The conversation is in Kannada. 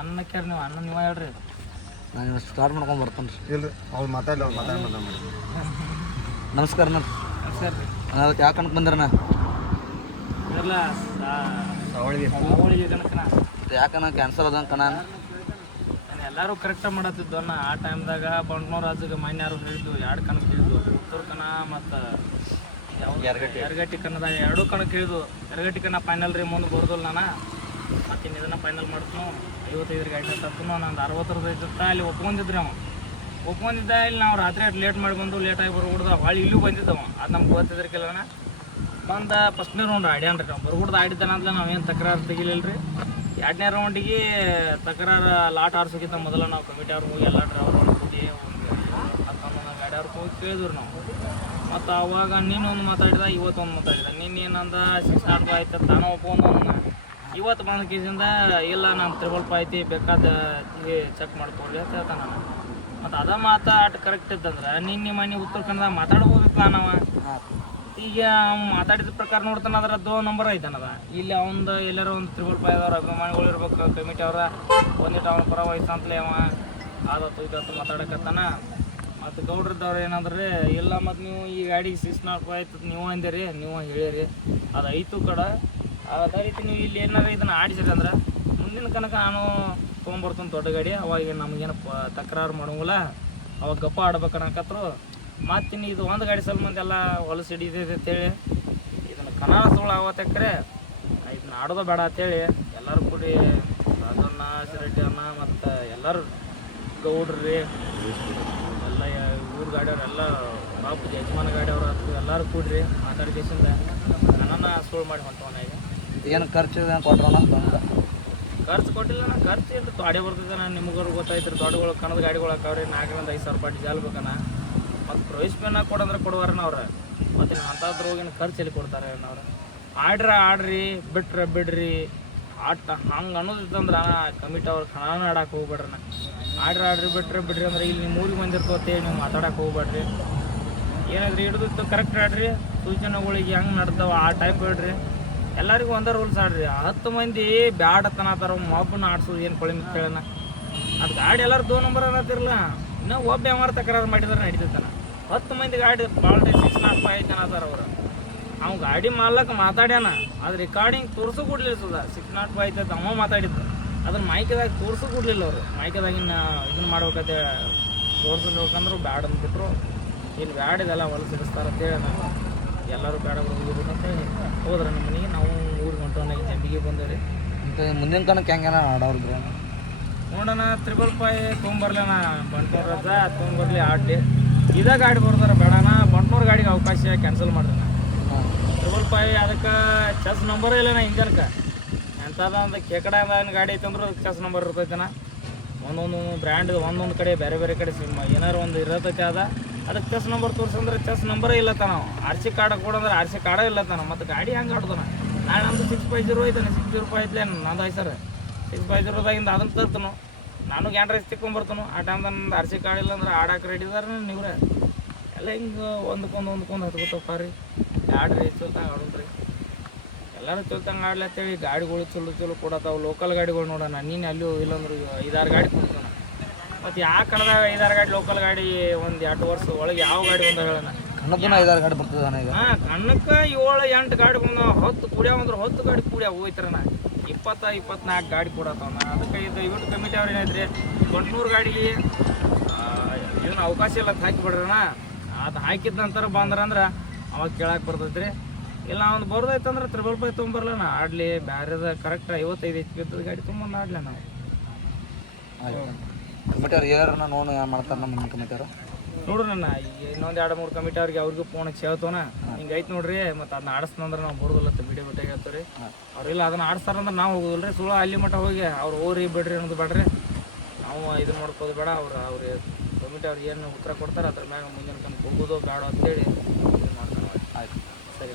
ಅನ್ನಕ್ಯಾರ ನೀವು ಅಣ್ಣ ನೀವು ಹೇಳ್ರಿ. ನಾನು ಸ್ಟಾರ್ಟ್ ಮಾಡ್ಕೊಂಡು ಬರ್ತಾನೆ ರೀ. ಇಲ್ಲ ಅವ್ರು ಮಾತಾಡಲಿ ನಮಸ್ಕಾರ ರೀ. ನಮಸ್ಕಾರ ರೀ. ಅದಕ್ಕೆ ಯಾಕೆ ಕಣಕ್ಕೆ ಬಂದಿರಣ್ಣ? ಇರಲ್ಲ ಅವಳಿಗೆ ಕಣಕನ ಯಾಕಣ್ಣ ಕ್ಯಾನ್ಸಲ್ ಅದ ಕಣ? ಎಲ್ಲರೂ ಕರೆಕ್ಟಾಗಿ ಮಾಡತ್ತಿದ್ದು ಅಣ್ಣ. ಆ ಟೈಮ್ದಾಗ ಬಂಟ್ನೂರು ರಾಜ್ಯಕ್ಕೆ ಮನೆ ಯಾರು ಹೇಳಿದ್ದು 2 ಕಣಕ್ಕೆ ಹೇಳಿದ್ದು, ಉತ್ತರ ಕಣ ಮತ್ತು ಎರಗಟ್ಟಿ ಕನ್ನದಾಗ 2 ಕಣಕ್ಕೆ ಹೇಳಿದ್ದು. ಎರಗಟ್ಟಿ ಕಣ ಫೈನಲ್ ರೀ, ಮುಂದೆ ಬರ್ದಲ್ಲ ನಾನು. ಮತ್ತು ಇನ್ನು ಇದನ್ನು ಫೈನಲ್ ಮಾಡ್ತು 55ರಿಗೆ 5 ತಪ್ಪನು ನಂದು 60 ಇತ್ತ. ಅಲ್ಲಿ ಒಪ್ಕೊಂಡಿದ್ರಿ ಅವ ಒಪ್ಕೊಂಡಿದ್ದ. ಇಲ್ಲಿ ನಾವು ರಾತ್ರಿ ಲೇಟ್ ಮಾಡಿ ಬಂದು ಲೇಟಾಗಿ ಬರ್ಬಿಡ್ದ. ಹೊಳ್ಳಿ ಇಲ್ಲೂ ಬಂದಿದ್ದವ. ಅದು ನಮ್ಗೆ ಗೊತ್ತಿದ್ರಿಕಿಲ್ಲಣ್ಣ. ಬಂದ ಫಸ್ಟ್ನೇ ರೌಂಡ್ ಆಡ್ಯಾನ್ರಿ. ನಾವು ಬರ್ಬಿಡ್ದು ಆಡಿದ್ದಾನ ಅಂದ್ರೆ ನಾವೇನು ತಕರಾರು ತೆಗಿಲಿಲ್ಲ ರೀ. 2ನೇ ರೌಂಡಿಗೆ ತಕರಾರು ಲಾಟ್ ಆಡ್ಸೋಕ್ಕಿಂತ ಮೊದಲು ನಾವು ಕಮಿಟಿ ಅವ್ರು ಹೋಗಿ ಎಲ್ಲ ಡ್ರೈವರ್ ಕೂಡಿ ಒಂದು 10 ಗಾಡಿ ಅವ್ರಿಗೆ ಹೋಗಿ ಕೇಳಿದ್ರು ನಾವು. ಮತ್ತು ಅವಾಗ ನೀನೊಂದು ಮಾತಾಡಿದ, ಇವತ್ತೊಂದು ಮಾತಾಡಿದ. ನೀನೇನಂದ 6 ನಾಟ್ ಆಯ್ತು ತಾನು ಒಪ್ಕೊಂಡ. ಇವತ್ತು ಬಂದ ಕೇಸಿಂದ ಇಲ್ಲ ನಾನು 3 ಐತಿ ಬೇಕಾದ ಚೆಕ್ ಮಾಡ್ಕೊಡ್ರಿ ಅಂತ ಹೇಳ್ತಾನೆ ನಾನು. ಮತ್ತು ಅದ ಮಾತು ಅಟ್ ಕರೆಕ್ಟ್ ಇದ್ದಂದ್ರೆ ನಿನ್ನೆ ಮನೆ ಉತ್ತರ ಕನ್ನಡ ಮಾತಾಡ್ಬೋದಿತ್ತು ನಾವು. ಈಗ ಅವ್ನು ಮಾತಾಡಿದ ಪ್ರಕಾರ ನೋಡ್ತಾನೆ ಅದ್ರ 2 ನಂಬರ್ ಐತಾನದ. ಇಲ್ಲಿ ಅವ್ನು ಎಲ್ಲರೂ ಒಂದು 5 ಅವ್ರ ಅಭಿಮಾನಿಗಳು ಇರ್ಬೇಕು, ಕಮಿಟಿ ಅವ್ರ ಒಂದಿಟ್ಟು ಅವನ ಪರ ವಯಸ್ಸಂತಲೇ ಅವ ಆದತ್ತು ಇದತ್ತು ಮಾತಾಡಕತ್ತಾನ. ಮತ್ತು ಗೌಡ್ರದವ್ರು ಏನಂದ್ರೆ ಇಲ್ಲ ಮತ್ತು ನೀವು ಈ ಗಾಡಿಗೆ 6 ನಾಟ್ ಆಯ್ತದ ನೀವು ಅಂದಿರಿ, ನೀವು ಹೇಳಿರಿ ಅದು ಐತು ಕಡ. ಅದೇ ರೀತಿ ನೀವು ಇಲ್ಲಿ ಏನಾರು ಇದನ್ನು ಆಡಿಸಿರಿ ಅಂದ್ರೆ ಮುಂದಿನ ಕನಕ ನಾನು ತೊಗೊಂಬರ್ತೀನಿ ದೊಡ್ಡ ಗಾಡಿ. ಅವಾಗ ನಮಗೇನು ತಕರಾರು ಮಾಡೋಂಗಿಲ್ಲ, ಅವಾಗ ಗಪ್ಪ ಆಡ್ಬೇಕನ್ನಕತ್ರು. ಮತ್ತಿನ್ನು ಇದು ಒಂದು ಗಾಡಿ ಸಲ್ಮಂದ ಎಲ್ಲ ಹೊಲಸು ಹಿಡಿತೈತೆ ಅಂತೇಳಿ ಇದನ್ನು ಕನ್ನಡ ತೊಗೊಳ ಆವತ್ತಕ್ರೆ ಇದನ್ನ ಆಡೋದು ಬೇಡ ಅಂತೇಳಿ ಎಲ್ಲರೂ ಕೂಡಿ ರಾಜಣ್ಣ ಶಿರೆಡ್ಡಿ ಅಣ್ಣ ಮತ್ತು ಎಲ್ಲರೂ ಗೌಡ್ರಿ ಎಲ್ಲ ಊರ ಗಾಡಿಯವ್ರೆಲ್ಲ ಬಾಪು ಯಜಮಾನ ಗಾಡಿಯವ್ರು ಅದು ಎಲ್ಲರೂ ಕೂಡ್ರಿ ಮಾತಾಡಿ ದೇಶದಿಂದ ನನ್ನ ಸುಳ್ಳು ಮಾಡಿ ಹೊಂಟವನ. ಈಗ ಏನು ಖರ್ಚು ಕೊಟ್ರಣ? ಖರ್ಚು ಕೊಟ್ಟಿಲ್ಲ ನಾನು. ಖರ್ಚು ಇಲ್ಲ ಗಾಡಿ ಬರ್ತದೆ. ನಾನು ನಿಮಗವ್ರು ಗೊತ್ತಾಯ್ತು ರೀ. ದೊಡ್ಡಗಳು ಕನ್ನಡ ಗಾಡಿಗಳು ಹಾಕವ್ರಿ 4ರಿಂದ 5 ಸಾವಿರ ರೂಪಾಯಿ ಡೀಸೆಲ್ ಬೇಕಣ್ಣ. ಮತ್ತು ಪ್ರವೇಶ ಪೇನ ಕೊಡಂದ್ರೆ ಕೊಡುವಾರನ ಅವ್ರು. ಮತ್ತು ಅಂಥದ್ರ ಹೋಗಿನ ಖರ್ಚು ಎಲ್ಲಿ ಕೊಡ್ತಾರೆ ಅವ್ರು. ಆಡ್ರಿ ಬಿಡ್ರಿ ಆಟ ಹಂಗೆ ಅನ್ನೋದಿತ್ತಂದ್ರೆ ಕಮಿಟಿ ಅವ್ರು ಕನ್ನಡ ಆಡಕ್ಕೆ ಹೋಗ್ಬೇಡ್ರಣ್ಣ. ಆಡ್ರಿ ಬಿಡ್ರಿ ಅಂದ್ರೆ ಇಲ್ಲಿ ನಿಮ್ಮ ಊರಿಗೆ ಬಂದಿರ್ತೋತೆ ನೀವು ಮಾತಾಡಕ್ಕೆ ಹೋಗ್ಬೇಡ್ರಿ. ಏನಾದ್ರಿ ಹಿಡಿದಿತ್ತು ಕರೆಕ್ಟ್ ಆಡ್ರಿ. ಸೂಚನೆಗಳಿಗೆ ಹೆಂಗೆ ನಡ್ತಾವೆ ಆ ಟೈಪ್ ಹೇಳ್ರಿ. ಎಲ್ಲರಿಗೂ ಒಂದೇ ರೂಲ್ಸ್ ಆಡ್ರಿ. 10 ಮಂದಿ ಬ್ಯಾಡತನತ್ತಾರ ಮೊಬ್ಬನ ಆಡ್ಸೋದು ಏನು ಕೊಳಿ ಕೇಳೋಣ. ಅದು ಗಾಡಿ ಎಲ್ಲರೂ 2 ನಂಬರ್ ಅನ್ನತ್ತಿರಲ್ಲ. ಇನ್ನೂ ಒಬ್ಬ ಯಾವಾರ ತಕರಾರು ಮಾಡಿದ್ರೆ ನಡೀತಾನ. 10 ಮಂದಿ ಗಾಡಿ ಭಾಳ 6 ನಾಟ್ ಐತೆ ಅನ್ನತ್ತಾರ ಅವ್ರು. ಅವ್ನು ಗಾಡಿ ಮಾಲಕ್ಕೆ ಮಾತಾಡ್ಯಾನ, ಅದು ರೆಕಾರ್ಡಿಂಗ್ ತೋರಿಸು ಕೊಡ್ಲಿಲ್ಲ ಸುದ 6 ನಾಟ್ ಐತೆ ಅವ ಮಾತಾಡಿದ್ದು. ಅದನ್ನು ಮೈಕದಾಗ ತೋರಿಸು ಕೊಡಲಿಲ್ಲ ಅವರು. ಮೈಕದಾಗಿನ ಇದನ್ನು ಮಾಡ್ಬೇಕಂತೆ ತೋರಿಸ್ಬೇಕಂದ್ರು ಬ್ಯಾಡ್ ಅಂದ್ಬಿಟ್ರು. ಇಲ್ಲಿ ಬ್ಯಾಡಿದೆಲ್ಲ ಹೊಲಸಿಡಿಸ್ತಾರೆ ಅಂತೇಳಿ ನಾವು ಎಲ್ಲರೂ ಬ್ಯಾಡ ಹೋಗ್ಬೇಕಂತೇಳಿ ಹೋದ್ರೆ ನಮ್ಮ ಮನೆಗೆ. ನಾವು ಊರಿಗೆ ಹೊಂಟವನಾಗಿ ಜಂಬಿಗೆ ಬಂದೇವ್ರಿ. ಮತ್ತು ಮುಂದಿನ ಕಣಕ್ಕೆ ಹೆಂಗೇನ ಆಡೋರಿದ್ರು ನೋಡೋಣ 5 ತೊಗೊಂಬರ್ಲಣ್ಣ. ಬಂಟ್ನೂರು ರಜ ತೊಗೊಂಬರ್ಲಿ ಆಡಲಿ. ಇದೇ ಗಾಡಿ ಬರ್ದಾರ ಬೇಡಣ. ಬಂಟ್ನೂರು ಗಾಡಿಗೆ ಅವಕಾಶ ಕ್ಯಾನ್ಸಲ್ ಮಾಡ್ರಿ. 5 ಅದಕ್ಕೆ ಚೆಸ್ ನಂಬರ್ ಇಲ್ಲಣ್ಣ ಇಂಜನ್ಗೆ. ಎಂಥದ ಅಂದ್ರೆ ಕೇಕಡ ಗಾಡಿ ಐತಂದ್ರೆ ಅದಕ್ಕೆ ಚೆಸ್ ನಂಬರ್ ಇರ್ತೈತೆನ. ಒಂದೊಂದು ಬ್ರ್ಯಾಂಡ್ ಒಂದೊಂದು ಕಡೆ ಬೇರೆ ಬೇರೆ ಕಡೆ ಏನಾರು ಒಂದು ಇರತೈತೆ ಅದಕ್ಕೆ ಚೆಸ್ ನಂಬರ್ ತೋರಿಸಂದ್ರೆ ಚೆಸ್ ನಂಬರೇ ಇಲ್ಲತ್ತ. ನಾವು RC ಕಾರ್ಡ್ ಕೊಡಂದ್ರೆ RC ಕಾರ್ಡೇ ಇಲ್ಲತ್ತಾನ. ಮತ್ತು ಗಾಡಿ ಹೆಂಗೆ ಆಡ್ತಾನ. ನಾಳೆ ನಮ್ಮದು 650 ಐತಾನೆ. 60 ರೂಪಾಯಿ ಐತ್ಲೆ ನಂದು ಆಯ್ತು ಸರ್. 650ದಾಗಿಂದ ಅದನ್ನು ತರ್ತಾನು. ನಾನು ಗ್ಯಾಂಡ್ ರೈಸ್ ತಿಕ್ಕೊಂಬರ್ತಾನು. ಆ ಟೈಮ್ದಾಗ ನಂದು RC ಕಾರ್ಡ್ ಇಲ್ಲ ಅಂದ್ರೆ ಆಡಕ್ಕೆ ರೆಡಿ ಇದಾರೆ ನೀವ್ರೆ. ಎಲ್ಲ ಹಿಂಗೆ ಒಂದಕ್ಕೊಂದು ಹತ್ಕೋತಪ್ಪ ರೀ. ಆಡ್ರಿ ಚೊಲ್ತಂಗೆ ಆಡೋದ್ರಿ. ಎಲ್ಲರೂ ಚೊಲ್ತಂಗೆ ಆಡ್ಲತ್ತೇಳಿ ಗಾಡಿಗಳು ಚಲೋ ಕೊಡತ್ತಾವ. ಲೋಕಲ್ ಗಾಡಿಗಳು ನೋಡೋಣ. ನೀನು ಅಲ್ಲೂ ಇಲ್ಲಂದ್ರೆ 5-6 ಗಾಡಿ ಕೊಡ್ತಾನ. ಮತ್ತು ಯಾವ ಕನ್ನದಾಗ 5-6 ಗಾಡಿ ಲೋಕಲ್ ಗಾಡಿ ಒಂದು 2 ವರ್ಷ ಒಳಗೆ ಯಾವ ಗಾಡಿ ಬಂದ ಹೇಳೋಣ. ಕಣ್ಣಕ್ಕೂ 5-6 ಗಾಡಿ ಬರ್ತದೆ ಈಗ. ಹಾಂ ಕಣ್ಣಕ್ಕೆ 7-8 ಗಾಡಿ ಬಂದ 10 ಕುಡಿಯವಂದ್ರೆ 10 ಗಾಡಿ ಕುಡಿಯ ಹೋಯ್ತಾರಣ್ಣ. 20-24 ಗಾಡಿ ಕೊಡತ್ತವಣ್ಣ. ಅದಕ್ಕೆ ಇದು ಇವತ್ತು ಕಮಿಟಿ ಅವ್ರು ಏನೈತ್ರಿ ಬಂಟ್ನೂರು ಗಾಡಿಗೆ ಏನು ಅವಕಾಶ ಇಲ್ಲ ಹಾಕಿಬಿಡ್ರಣ್ಣ. ಅದು ಹಾಕಿದ ನಂತರ ಬಂದ್ರಂದ್ರೆ ಅವಾಗ ಕೇಳಕ್ಕೆ ಬರ್ತೈತೆ ರೀ. ಇಲ್ಲ ಒಂದು ಬರೋದೈತಂದ್ರೆ 5 ತೊಗೊಂಬರ್ಲಣ್ಣ. ಆಡಲಿ ಬ್ಯಾರೆದ ಕರೆಕ್ಟ್ 55 HP ಗಾಡಿ ತೊಗೊಂಬಂದು ಆಡಲಿ ನಾವು. ಕಮಿಟಿ ಅವ್ರು ಯಾರನ್ನ ನೋಡಿ ಏನು ಮಾಡ್ತಾರೆ ನಮ್ಮ ಕಮಿಟಿ ಅವರು ನೋಡ್ರಿ. ಈಗ ಇನ್ನೊಂದು 2-3 ಕಮಿಟಿ ಅವ್ರಿಗೆ ಫೋನ್ ಹಚ್ಚಿ ಹೇಳ್ತವನ ಹಿಂಗೆ ಐತೆ ನೋಡ್ರಿ. ಮತ್ತು ಅದನ್ನ ಆಡಿಸ್ತಂದ್ರೆ ನಾವು ಬರೋದಿಲ್ಲ ಬಿಡಿ ಬಿಟ್ಟಾಗ ಹೇಳ್ತೀವಿ. ಅವ್ರಿಲ್ಲ ಅದನ್ನ ಆಡಿಸ್ತಾರಂದ್ರೆ ನಾವು ಹೋಗೋದಿಲ್ಲ ರೀ. ಸುಳ್ಳು ಅಲ್ಲಿ ಮಟ್ಟ ಹೋಗಿ ಅವ್ರು ಹೋರಿ ಬಿಡ್ರಿ ಅನ್ನೋದು ಬೇಡ್ರಿ. ನಾವು ಇದನ್ನ ಮಾಡ್ಕೋದು ಬೇಡ. ಅವ್ರು ಕಮಿಟಿ ಅವ್ರು ಏನು ಉತ್ತರ ಕೊಡ್ತಾರೆ ಅದ್ರ ಮ್ಯಾಗ ಮುಂದಿನ ಕಣಕ್ಕೆ ಹೋಗೋದು ಬೇಡ ಅಂತೇಳಿ ಇದು ಮಾಡ್ತಾರೆ. ಆಯ್ತು ಸರಿ.